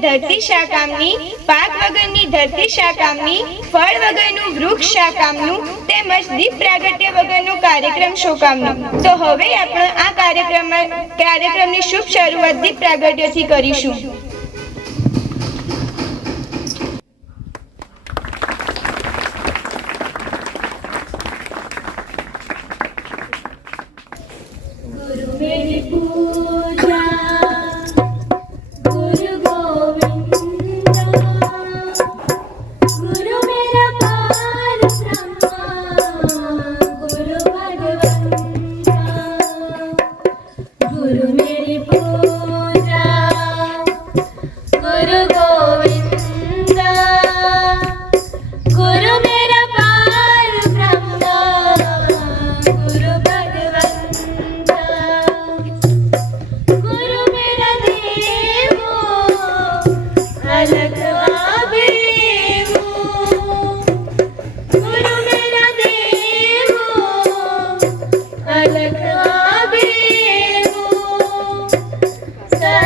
ધરતી શાકામની, પાક વગરની ધરતી શાકામની, ફળ વગરનું, વૃક્ષ શાકામનું તેમજ દીપ પ્રાગટ્ય વગરનું કાર્યક્રમ શો તો હવે આપણે આ કાર્યક્રમમાં કાર્યક્રમની શુભ શરૂઆત દીપ પ્રાગટ્યથી કરીશું. Sir.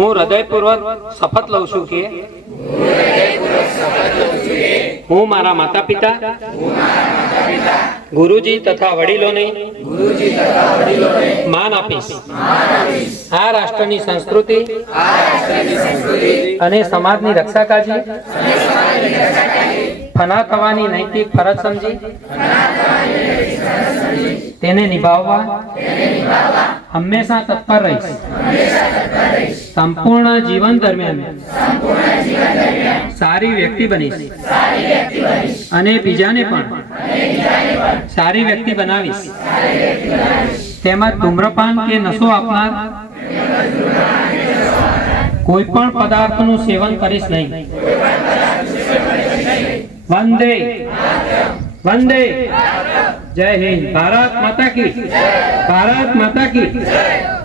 હું હૃદયપૂર્વક શપથ લઉં છું કે હું મારા માતા પિતા ગુરુજી તથા વડીલોને માન આપીશ. આ રાષ્ટ્રની સંસ્કૃતિ અને સમાજની રક્ષા કાજી ફના થવાની નૈતિક ફરજ સમજી, તેને નિભાવવા હંમેશા તત્પર રહીશ. સંપૂર્ણ જીવન દરમિયાન સારી વ્યક્તિ બનીશ. અને બીજાને પણ સારી વ્યક્તિ બનાવીશ. તેમજ ધૂમ્રપાન કે નશો આપનાર કોઈ પણ પદાર્થનું સેવન કરીશ નહીં. વંદે વંદે. જય હિન્દ. ભારત માતા કી. ભારત માતા કી.